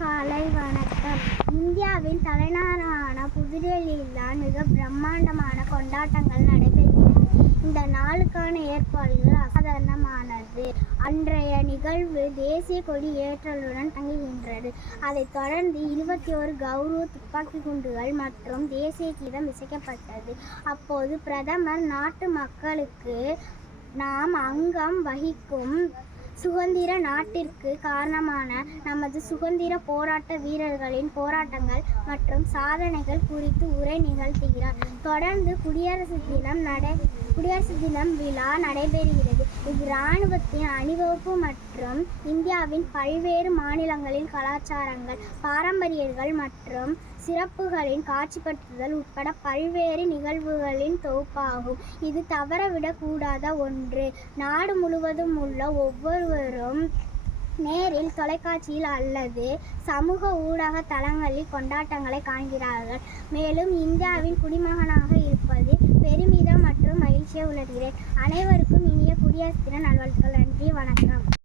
காலை வணக்கம். இந்தியாவின் தலைநகரான புதுடெல்லியில்தான் மிக பிரம்மாண்டமான கொண்டாட்டங்கள் நடைபெறுகிறது. இந்த நாளுக்கான ஏற்பாடுகள் அசாதாரணமானது. அன்றைய நிகழ்வு தேசிய கொடி ஏற்றலுடன் தங்குகின்றது. அதைத் தொடர்ந்து 21 கௌரவ துப்பாக்கி குண்டுகள் மற்றும் தேசிய கீதம் இசைக்கப்பட்டது. அப்போது பிரதமர் நாட்டு மக்களுக்கு நாம் அங்கம் வகிக்கும் சுதந்திர நாட்டிற்கு காரணமான நமது சுதந்திர போராட்ட வீரர்களின் போராட்டங்கள் மற்றும் சாதனைகள் குறித்து உரை நிகழ்த்துகிறார். தொடர்ந்து குடியரசு தினம் விழா நடைபெறுகிறது. இது இராணுவத்தின் அணிவகுப்பு மற்றும் இந்தியாவின் பல்வேறு மாநிலங்களின் கலாச்சாரங்கள், பாரம்பரியங்கள் மற்றும் சிறப்புகளின் காட்சிப்படுத்துதல் உட்பட பல்வேறு நிகழ்வுகளின் தொகுப்பாகும். இது தவறவிடக்கூடாத ஒன்று. நாடு முழுவதும் உள்ள ஒவ்வொருவரும் நேரில், தொலைக்காட்சியில் அல்லது சமூக ஊடக தளங்களில் கொண்டாட்டங்களை காண்கிறார்கள். மேலும் இந்தியாவின் குடிமகனாக இருப்பதில் பெருமிதம் மற்றும் மகிழ்ச்சியை உணர்கிறேன். அனைவருக்கும் இனிய குடியரசு தின நல்வாழ்த்துக்கள். நன்றி, வணக்கம்.